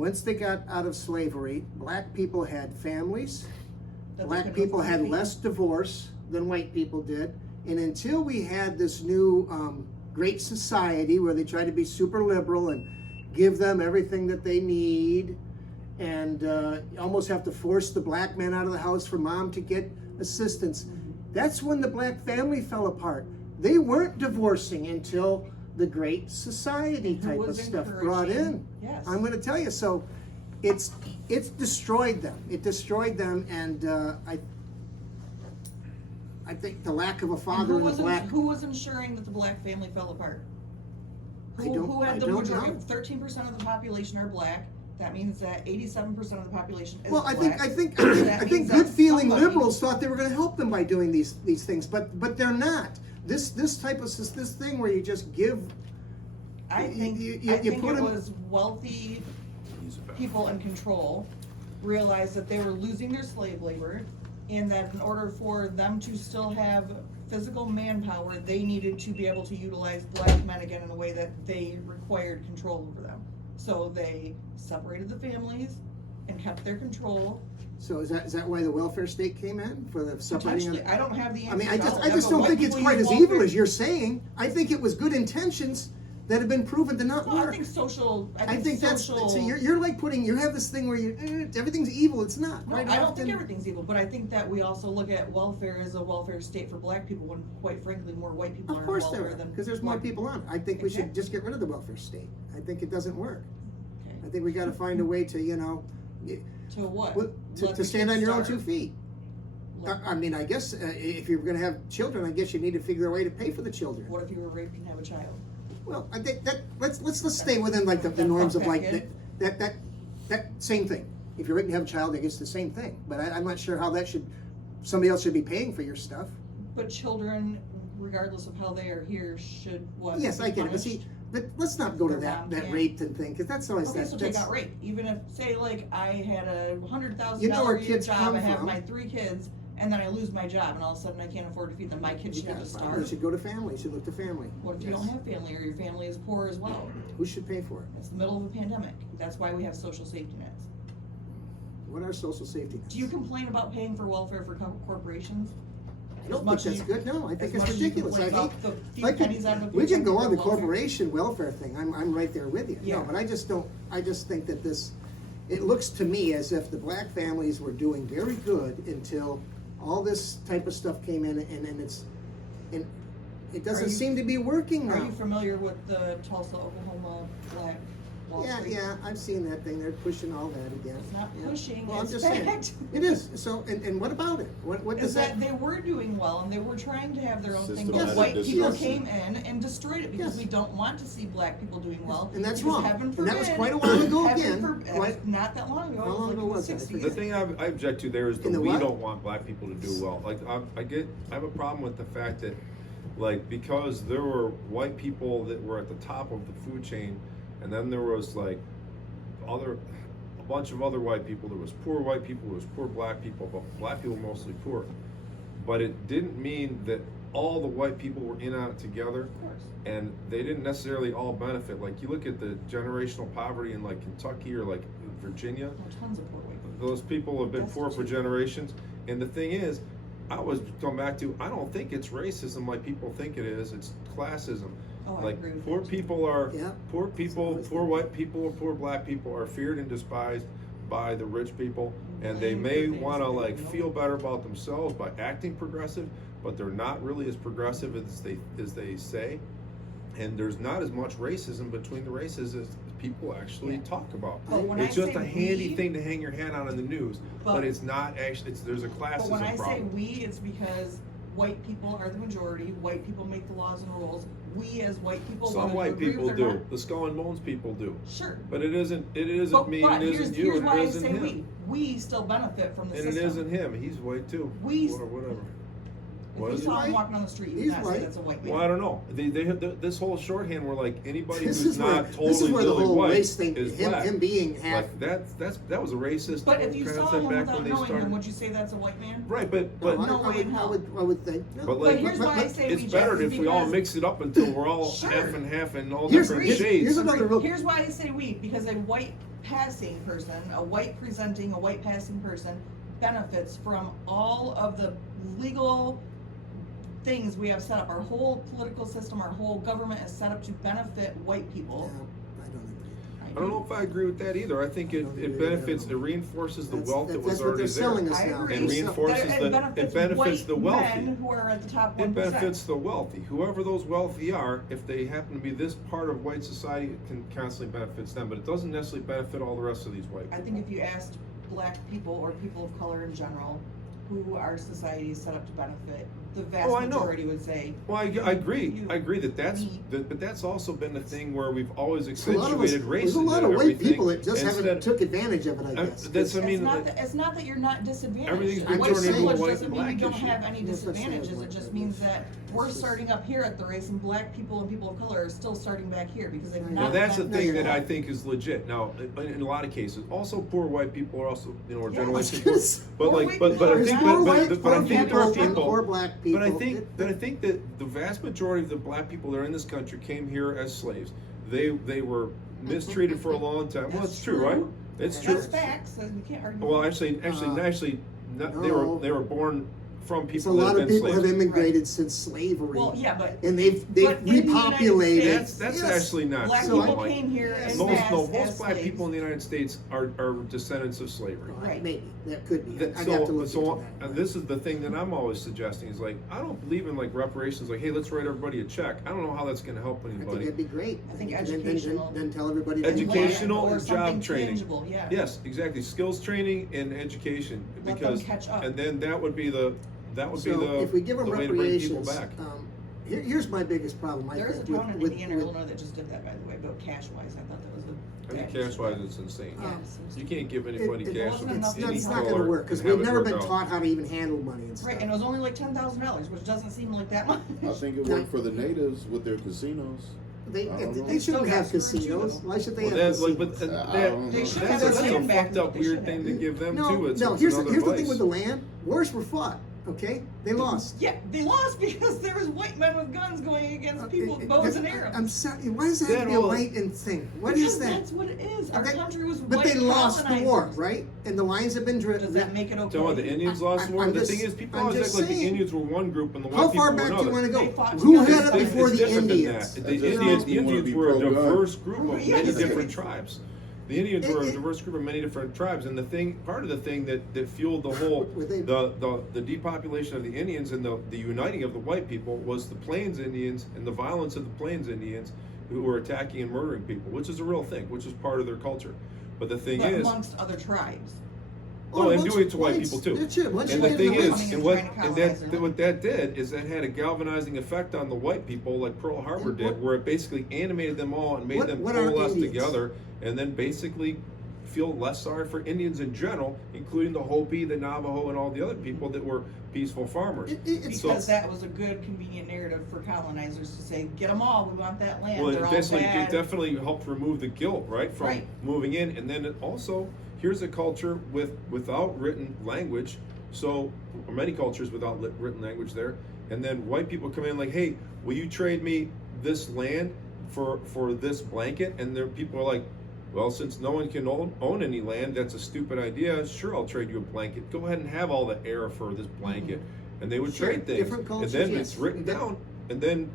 once they got out of slavery, black people had families, That they black couldn't people afford had to pay. less divorce than white people did. And until we had this new great society where they try to be super liberal and give them everything that they need, and you almost have to force the black man out of the house for mom to get assistance, that's when the black family fell apart. They weren't divorcing until the Great Society Who type was of stuff brought in. encouraging- Yes. I'm going to tell you. So, it's destroyed them. It destroyed them, and I think the lack of a And father in the black. who was ensuring that the black family fell apart? I don't- Who I had the don't majority? know. 13% of the population are black. That means that 87% of the population is Well, black. I think That I think means good that feeling somebody- liberals thought they were going to help them by doing these things, but they're not. This type of this thing where you just give. I think you I think put it 'em- was wealthy people in control realized that they were losing their slave labor, and that in order for them to still have physical manpower, they needed to be able to utilize black men again in a way that they required control over them. So they separated the families and kept their control. So is that why the welfare state came in for the separating? Potentially, I don't have the answer. I mean, to all I of that, just but don't white think it's people quite use as evil welfare- as you're saying. I think it was good intentions that have been proven to not Well, I work. think social. I think that's social. so you're like putting you have this thing where everything's evil. It's not. No, Right I don't often. think everything's evil, but I think that we also look at welfare as a welfare state for black people when, quite frankly, more white people are Of on course there welfare are, than because there's more black people on it. I think we should Exactly. just get rid of the welfare state. I think it doesn't work. Okay. I think we got to find a way to To what? to Let the stand kids on your own starve. 2 feet. Let- I mean, I guess if you're going to have children, I guess you need to figure a way to pay for the children. What if you were raped and have a child? Well, I think that let's stay within like the norms of like that same thing. If you're waiting to have a child, I guess the same thing. But I'm not sure how that should. Somebody else should be paying for your stuff. But children, regardless of how they are here, should what? Yes, be I get it. But punished? see, let's not go to Their mom that can't. raped and thing because that's always Okay, that. so take that's, out rape. Even if, say, like I had a $100,000 You know where a year kids job, come I have from. my 3 kids, and then I lose my job, and all of a sudden I can't afford to feed them. My kids should Yeah, get to probably starve. should go to family. Should look to family. What if you don't have family, or your family is poor as well? Who should pay for it? It's the middle of a pandemic. That's why we have social safety nets. What are social safety nets? Do you complain about paying for welfare for corporations? I don't as much think as that's you- good. No, I think as it's much as you ridiculous. I complain think about the few like, pennies out of a we can paycheck go for on the welfare. corporation welfare thing. I'm right there with you. Yeah. No, but I just don't. I just think that this. It looks to me as if the black families were doing very good until all this type of stuff came in, and it doesn't you- seem to be working now. Are you familiar with the Tulsa, Oklahoma Black Wall Yeah, Street? yeah, I've seen that thing. They're pushing all that again. It's not Yeah. pushing, Well, I'm it's just saying. fact. It is. So, and what about it? What does Is that they were doing well and they were trying to have their own thing, but Systematic white people discrimination. came in and destroyed it because Yes. we don't want to see black people doing well. And that's because wrong. heaven And that was forbid- quite a while ago heaven again. forbid- Quite- not that long ago. How it long like ago in the was that? I 60s. The thing I object to there is In the we what? don't want black people to do well. Like I have a problem with the fact that, like, because there were white people that were at the top of the food chain, and then there was like a bunch of other white people. There was poor white people, there was poor black people, but black people mostly poor. But it didn't mean that all the white people were in on it together, Of course. and they didn't necessarily all benefit. Like you look at the generational poverty in like Kentucky or like Virginia. There were tons of poor white people. Those people have been That's poor for true. generations, and the thing is, I was going back to, I don't think it's racism like people think it is. It's classism. Oh, I Like agree with poor that. people are Yeah. poor people, always poor been. white people, or poor black people are feared and despised by the rich people, and they Blamed may for things want to that they like don't. feel better about themselves by acting progressive, but they're not really as progressive as they say. And there's not as much racism between the races as people actually Yeah. talk about. But when It's I just say a handy we- thing to hang your hat on in the news, but But- it's not actually. There's a classism But when I say problem. we, it's because white people are the majority. White people make the laws and rules. We as white people, Some whether you white agree people with it or do. not- The Skull and Bones people do. Sure. But it isn't. It isn't But, me. but It here's, isn't you. here's And why it I isn't say him. we still benefit from the And system. it isn't him. He's white too. We- Or whatever. If What you is it? saw him white? walking on the street, you would He's not white. say that's a white man. Well, I don't know. They have this whole shorthand where like anybody This who's is where not totally this is where the really whole white race thing, is him black. being half. Like that was a racist But if you saw concept him back without when they knowing started. him, would you say that's a white man? Right, but No way in hell. I would think. No. But like, here's why I say it's we better just if we all because- mix it up until we're all Sure. half and half and all Here's- different here's- shades. here's another real- Here's why I say we, because a white passing person, a white presenting, a white passing person benefits from all of the legal things we have set up. Our whole political system, our whole government is set up to benefit white Yeah, people. I don't agree. I don't know if I agree with that either. I think it, I don't it agree with benefits, that. it reinforces the That's- wealth that was that's what already they're selling there. us I now. agree. And reinforces That the, it benefits benefits the white wealthy. men who are at the top 1%. It benefits the wealthy. Whoever those wealthy are, if they happen to be this part of white society, it can constantly benefits them, but it doesn't necessarily benefit all the rest of these white I people. think if you asked black people or people of color in general, who our society is set up to benefit, the vast Oh, I know. majority would say, Well, I agree. You- I agree that me. but that's also been the thing where we've always There's a lot of us- accentuated There's a racism lot and of white everything. people that just haven't instead- took advantage of it, I guess. that's, I mean, it's not that you're not disadvantaged. everything's been White turned into a privilege white doesn't and mean you black don't issue. have any No such thing as disadvantages, white it just privilege. means that we're It's just- starting up here at the race and black people and people of color are still starting back here because they've Well, not. Now, that's the been- thing you're that not. I think is legit. Now, in a lot of cases, also poor white people are also, Yeah, generalizing I was poor. gonna But Poor like, white but I people think, are Poor not- but I white, think poor there are people, and people. poor black people. But I think that the vast majority of the black people that are in this country came here as slaves. They were mistreated for a long time. Well, That's it's true, right? true. It's true. That's facts, so you can't argue. Well, actually, not, no. they were born from There's a people that lot have of been people have slaves. immigrated since slavery. Well, yeah, but And they've But in the United repopulated. States- That's Yes. actually not black true. people Mike. came here Yes. in Most mass most as black slaves. people in the United States are descendants of slavery. Right. Maybe, that could be. That- I'd have to look so into that. this is the thing that I'm always suggesting is like I don't believe in like reparations. Like, hey, let's write everybody a check. I don't know how that's going to help I think anybody. that'd be great. I think And then- educational- Then tell everybody. And Educational land or and job something training. tangible, yeah. Yes, exactly. Skills training and education Let them because catch up. and then that would be the So if we give them the way to bring people reparations, back. here's my biggest problem, I There's a think, town in with, Indiana, Illinois that just did that, by the way, but cash wise, I thought that was a. I think bad cash wise it's insane. Yeah. You can't give anybody it- cash wasn't of enough any money. it's not color gonna work, because and have we've it never work been out. taught how to even handle money and stuff. Right, and it was only like $10,000, which doesn't seem like that much. I think it worked for the natives with their casinos. They, I don't know. they shouldn't Still have got screwed, casinos, too. why should they Well, have that's like, casinos? but I don't They know. should that's have a their land back, fucked but up they weird should thing have. to give them No, too. It's no, it's here's the another thing vice. with the land, wars were fought, okay? They lost. Yeah, they lost because there was white men with guns going against people with bows and arrows. I'm sorry, why does that have to be a That all- white and thing? What Because is that? that's what it is. Our Okay, country was But white they lost the war, colonizers. right? And the lines have been driven. Does that make it okay? So what, the Indians lost the war? I'm The just- thing is, people I'm always act just like the saying. Indians were one group and the white How people far were back do another. you wanna They go? fought Who together. had it It's before the different than Indians? that. That just The makes me wanna Indians be were a pro-gun. diverse group of Yeah, many that's different right. tribes. The Indians were a diverse group of many different tribes, and the thing, part of the thing that fueled the whole, Were they- the depopulation of the Indians and the uniting of the white people was the Plains Indians and the violence of the Plains Indians who were attacking and murdering people, which is a real thing, which is part of their culture. But the thing But is, amongst other tribes. oh, and once- doing it to white once- people too. that's it, once And you the get in thing the is, West- and Trying to colonize them. what that did is that had a galvanizing effect on the white people, like Pearl Harbor And did, what- where it basically animated them all and made What- them what are coalesce Indians? together, and then basically feel less sorry for Indians in general, including the Hopi, the Navajo, and all the other people that were peaceful farmers. It's- Because that was a good, convenient narrative for colonizers to say, get them all, we want that land, Well, they're it all definitely, bad. it definitely helped remove the guilt, right, from Right. moving in, and then it also, here's a culture without written language, so, or many cultures without written language there, and then white people come in like, hey, will you trade me this land for this blanket? And there people are like, well, since no one can own any land, that's a stupid idea. Sure, I'll trade you a blanket. Go ahead and have all the air for this blanket, and they would Sure, trade things, different and cultures, then yes. it's written That- down, and then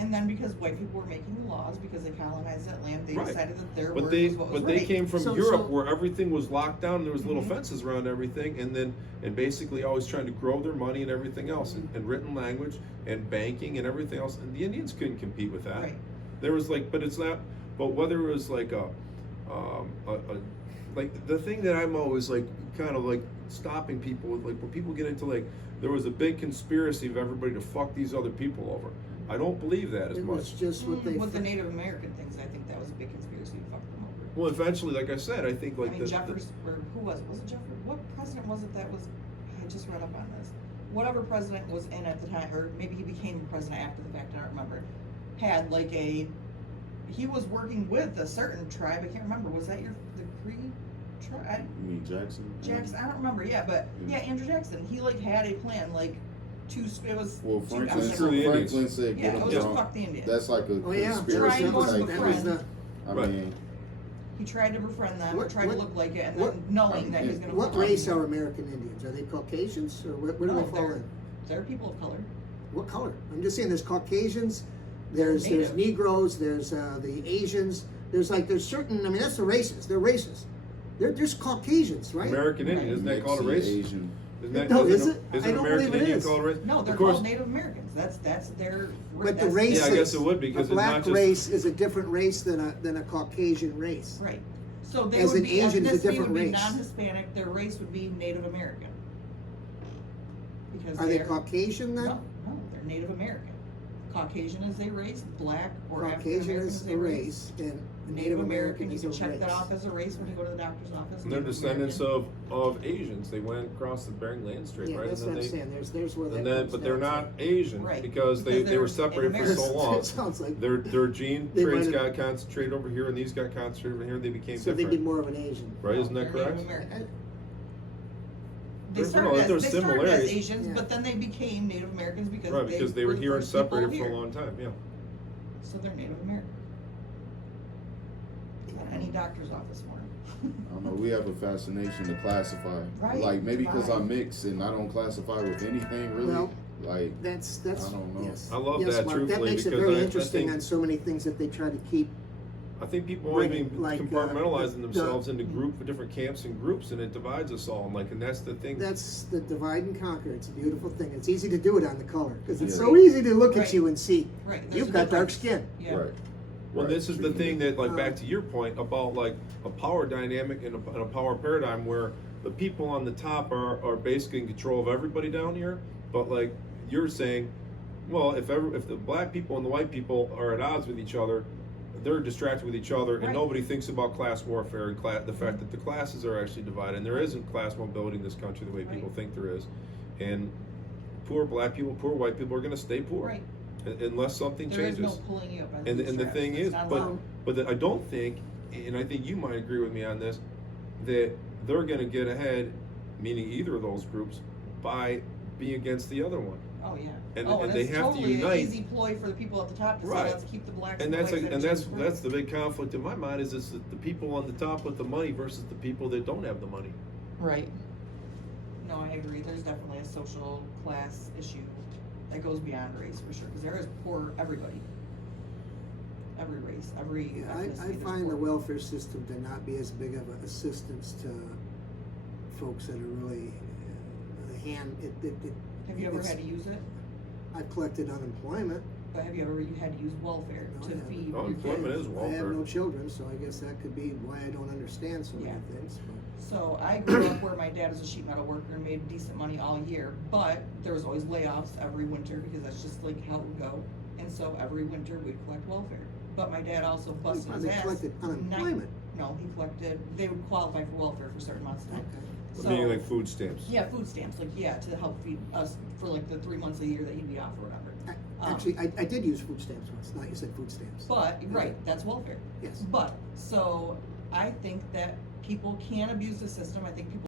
And then because white people were making the laws, because they colonized that land, they Right. decided that their But word they, was what was but they right. came from So- Europe so- where everything was locked down. There was little Mhm. fences around everything, and basically always trying to grow their money and everything else, and written language and banking and everything else. And the Indians couldn't compete with that. Right. There was like, but it's not. But whether it was like like the thing that I'm always like kind of like stopping people with, like when people get into like there was a big conspiracy of everybody to fuck these other people over. I don't believe that as It was much. just what they. With the Native American things, I think that was a big conspiracy to fuck them over. Well, eventually, like I said, I think like I mean, Jefferson, or who was it? Was it Jefferson? What president was it that was, I just read up on this. Whatever president was in at the time, or maybe he became president after the fact, I don't remember, had like he was working with a certain tribe, I can't remember, was that the Cree tribe? You mean Jackson? Jackson, I don't remember, yeah, but, yeah, Andrew Jackson, he like had a plan, like, it was. Well, to- I Franklin, was Screw the like, Indians. said Yeah, get it them was just drunk. fuck the Indians. That's like a Oh, yeah. conspiracy Triangle type to That the was thing. the, I Right. mean, He tried to befriend them, or What- tried to what- look like it, and what- then knowing that he's gonna. What flip race on are American Indians? Are they Caucasians, or where do No, they fall in? They're people of color. What color? I'm just saying, there's Caucasians, there's Native. Negroes, there's the Asians, there's certain, I mean, that's the races, they're racist. There's Caucasians, right? American Indian, isn't that called a race? Asian. Isn't that, No, isn't is it? I Isn't don't American believe it Indian is. called a race? No, they're Of course- called Native Americans. That's their. But the that's- race Yeah, I guess it would be, a 'cause it's black not just- race is a different race than a Caucasian race. Right. So they As would an be, Asian is a ethnicity different would be race. non-Hispanic, their race would be Native American. Because Are they they're- Caucasian then? No, they're Native American. Caucasian is a race, black or African Caucasian American is a race, and Native American, you is can a check race. that off as a race when you go to the doctor's office. And they're Native descendants American. of Asians. They went across the Bering Land Strait, Yeah, right? that's And what then I'm saying, there's where that and then, comes but they're down not Asian Right, because they because were they're separated in for to. so long. It sounds like, Their gene They traits might got have- concentrated over here, and these got concentrated over here, and they became so they'd be different. more of an Asian. Right? No, Isn't that they're correct? Native American. There's- They started, no, as, there's they started as similarities. Asians, Yeah. but then they became Native Americans because Right, because they were the here and first people separated for here. a long time. Yeah. So they're Native American. Not any doctor's office for them. I don't know, we have a fascination to classify. Right, Like, maybe because right. I'm mixed and I don't classify with anything really. Well, Like, That's, I don't know. yes. I love Yes, that, Mark, that truthfully, makes it because very I interesting think- on so many things that they try to keep. I think people are Bringing, being like, compartmentalizing the- themselves into different camps and groups, and it divides us all. And that's the thing. That's the divide and conquer. It's a beautiful thing. It's easy to do it on the color because it's Yeah. so easy to look at Right. you and see Right. there's you've a got dark difference. skin. Yeah. right. Well, Right. this is the thing that, like, back to your point about like a power dynamic and a power paradigm where the people on the top are basically in control of everybody down here. But like you're saying, well, if the black people and the white people are at odds with each other, they're distracted with each other, and Right. nobody thinks about class warfare and the fact that the classes are actually divided, and there isn't class mobility in this country the way people Right. think there is. And poor black people, poor white people are going to stay poor Right. unless something There is changes. no pulling you up by the And the bootstraps. thing It's is, not but allowed. I don't think, and I think you might agree with me on this, that they're going to get ahead, meaning either of those groups, by being against the other one. Oh yeah. and- oh, and and they it's have to totally unite. an easy ploy for the people at the top to say, Right. let's keep the blacks And the that's whites like, at and a that's cheap that's price. the big conflict in my mind is that the people on the top with the money versus the people that don't have the money. Right. No, I agree. There's definitely a social class issue that goes beyond race for sure, because there is poor everybody. Every race, every Yeah, ethnicity. I there's find the poor. welfare system to not be as big of an assistance to folks that are really the hand. Have you ever it's- had to use it? I've collected unemployment. But have you ever had to use welfare No, to I haven't. feed? Oh, your employment kids? is I have welfare. no children, so I guess that could be why I don't understand so many Yeah. things. So I grew up where my dad was a sheet metal worker and made decent money all year, but there was always layoffs every winter because that's just like how it would go. And so every winter we'd collect welfare. But my dad also But busted his they ass. collected unemployment. No, he collected, they would qualify for welfare for certain amounts of time. Okay. Meaning like food stamps. Yeah, food stamps, like, yeah, to help feed us for like the 3 months a year that he'd be off or whatever. Actually, I did use food stamps once. Not you said food stamps. But, right, that's welfare. Yes. But, so, I think that people can abuse the system, I think people